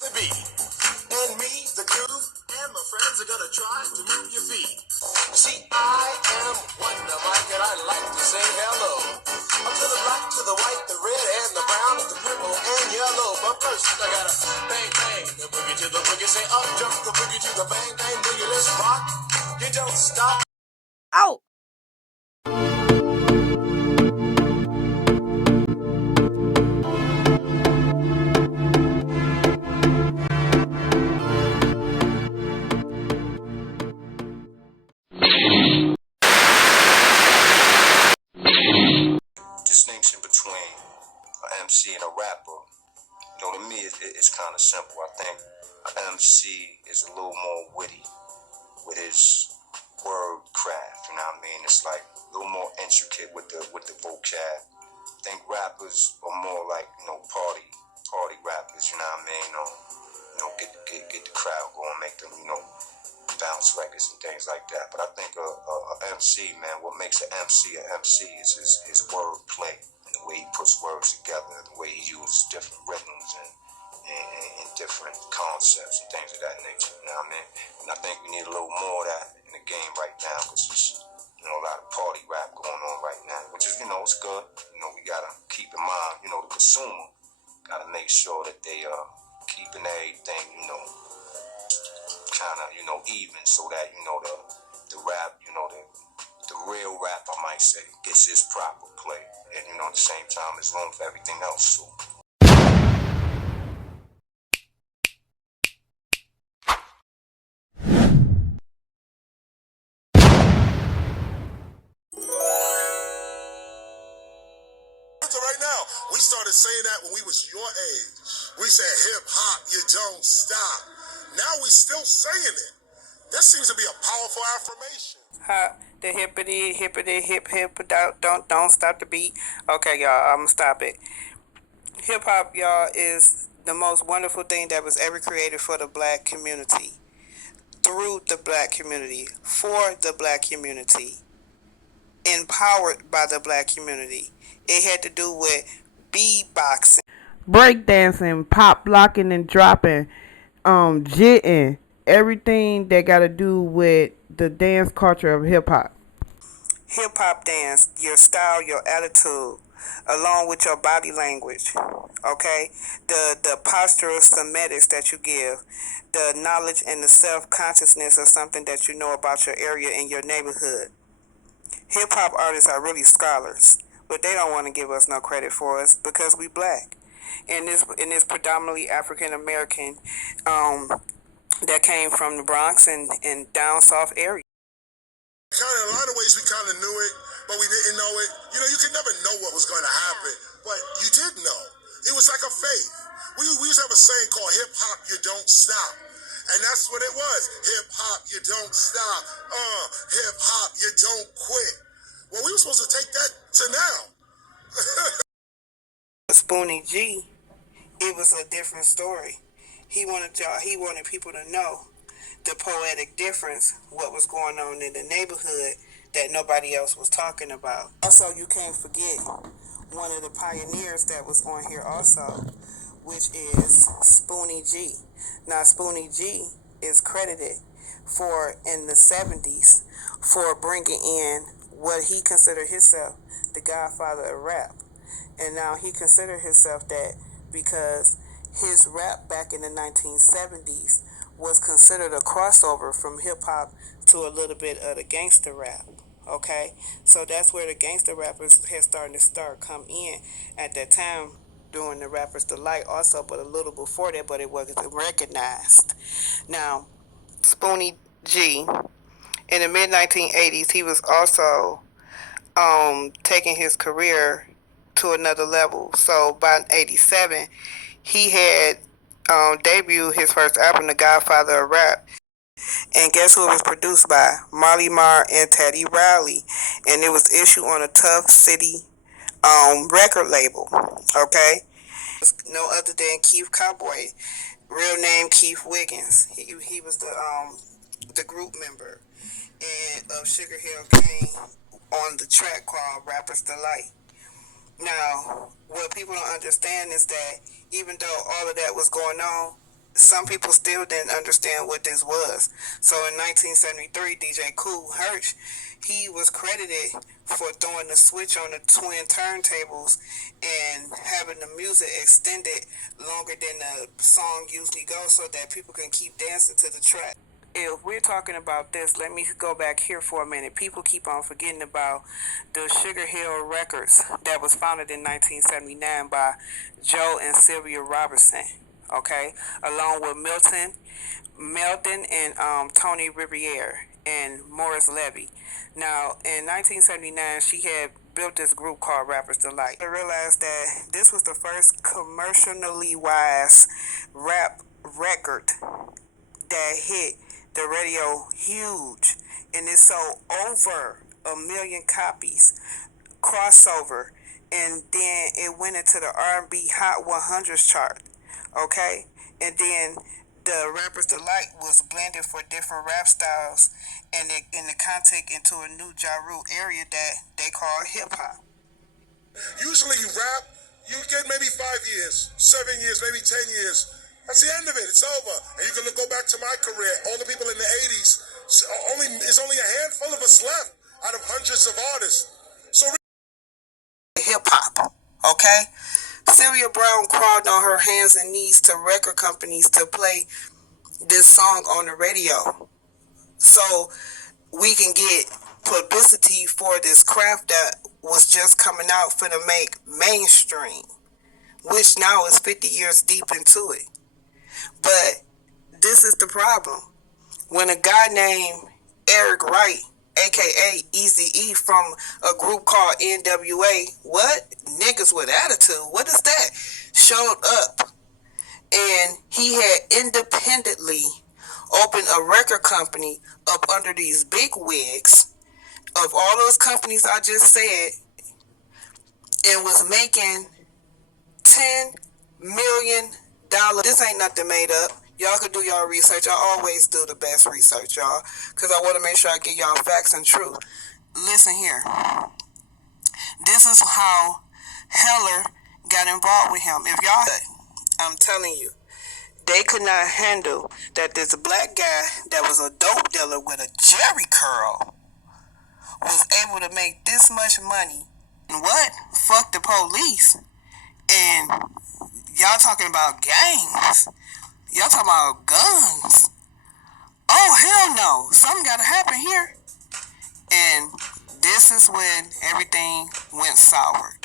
The beat. And me, the groove, and my friends are gonna try to move your feet. See, I am Wonder Mike, and I like to say hello. Up to the black, to the white, the red, and the brown, the purple, and yellow. But first, I gotta bang, bang, the boogie to the boogie. Say up, jump the boogie to the bang, bang, boogie. Let's rock. You don't stop. Out. Distinction between an MC and a rapper, to me, it's kind of simple. I think an MC is a little more witty with his word craft. You know what I mean? It's like a little more intricate with the vocab. I think rappers are more like party rappers. You know what I mean? Get the crowd going, make them bounce records and things like that. But I think a MC, man, what makes an MC is his word play and the way he puts words together, the way he uses different rhythms and different concepts and things of that nature. You know what I mean? And I think we need a little more of that in the game right now because there's a lot of party rap going on right now, which is it's good. We gotta keep in mind, the consumer gotta make sure that they keeping everything kind of even, so that the rap, the real rap, I might say, gets its proper play, and at the same time there's room for everything else too. Right now, we started saying that when we was your age. We said hip hop, you don't stop. Now we still saying it. That seems to be a powerful affirmation. The hippity hip don't stop the beat. Okay, y'all, I'ma stop it. Hip hop, y'all, is the most wonderful thing that was ever created for the black community, through the black community, for the black community, empowered by the black community. It had to do with beatboxing, breakdancing, pop locking and dropping, jitting, everything that got to do with the dance culture of hip hop. Hip hop dance, your style, your attitude, along with your body language. Okay, the postural somatics that you give, the knowledge and the self consciousness of something that you know about your area and your neighborhood. Hip hop artists are really scholars, but they don't want to give us no credit for us because we black. And this predominantly African American that came from the Bronx and down south area. Kind of, in a lot of ways, we kind of knew it, but we didn't know it. You could never know what was going to happen, but you did know. It was like a faith. We used to have a saying called hip hop, you don't stop. And that's what it was. Hip hop, you don't stop. Hip hop, you don't quit. Well, we were supposed to take that to now. Spoonie Gee, it was a different story. He wanted people to know the poetic difference, what was going on in the neighborhood that nobody else was talking about. Also, you can't forget one of the pioneers that was on here also, which is Spoonie Gee. Now, Spoonie Gee is credited for, in the 70s, for bringing in what he considered himself the godfather of rap. And now he considered himself that because his rap back in the 1970s was considered a crossover from hip-hop to a little bit of the gangster rap. Okay, so that's where the gangster rappers had started to come in at that time during the Rapper's Delight also, but a little before that, but it wasn't recognized. Now, Spoonie Gee, in the mid-1980s, he was also taking his career to another level. So by 87, he had debuted his first album, The Godfather of Rap. And guess who it was produced by? Marley Marl and Teddy Riley. And it was issued on a Tough City record label. Okay? No other than Keith Cowboy, real name Keith Wiggins. He was the group member and of Sugar Hill Gang on the track called Rapper's Delight. Now, what people don't understand is that even though all of that was going on, some people still didn't understand what this was. So in 1973, DJ Kool Herc, he was credited for throwing the switch on the twin turntables and having the music extended longer than the song usually goes so that people can keep dancing to the track. If we're talking about this, let me go back here for a minute. People keep on forgetting about the Sugar Hill Records that was founded in 1979 by Joe and Sylvia Robertson, okay, along with Melton and Tony Riviere and Morris Levy. Now, in 1979, she had built this group called Rappers Delight. I realized that this was the first commercially wise rap record that hit the radio huge, and it sold over 1 million copies, crossover, and then it went into the R&B Hot 100s chart, okay? And then the Rapper's Delight was blended for different rap styles, and the content into a new Ja Rule area that they call hip-hop. Usually you rap, you get maybe 5 years, 7 years, maybe 10 years. That's the end of it. It's over. And you can go back to my career. All the people in the 80s, there's only a handful of us left out of hundreds of artists. So hip-hop, okay? Sylvia Brown crawled on her hands and knees to record companies to play this song on the radio so we can get publicity for this craft that was just coming out for to make mainstream, which now is 50 years deep into it. But this is the problem. When a guy named Eric Wright, aka Eazy-E, from a group called NWA, what? Niggas with Attitude, what is that? Showed up, and he had independently opened a record company up under these big wigs of all those companies I just said, and was making $10 million. This ain't nothing made up. Y'all can do y'all research. I always do the best research, y'all, because I want to make sure I get y'all facts and truth. Listen here. This is how Heller got involved with him. If y'all, I'm telling you, they could not handle that this black guy that was a dope dealer with a jerry curl was able to make this much money. And what? Fuck the police. And y'all talking about gangs. Y'all talking about guns. Oh, hell no. Something got to happen here. And this is when everything went sour.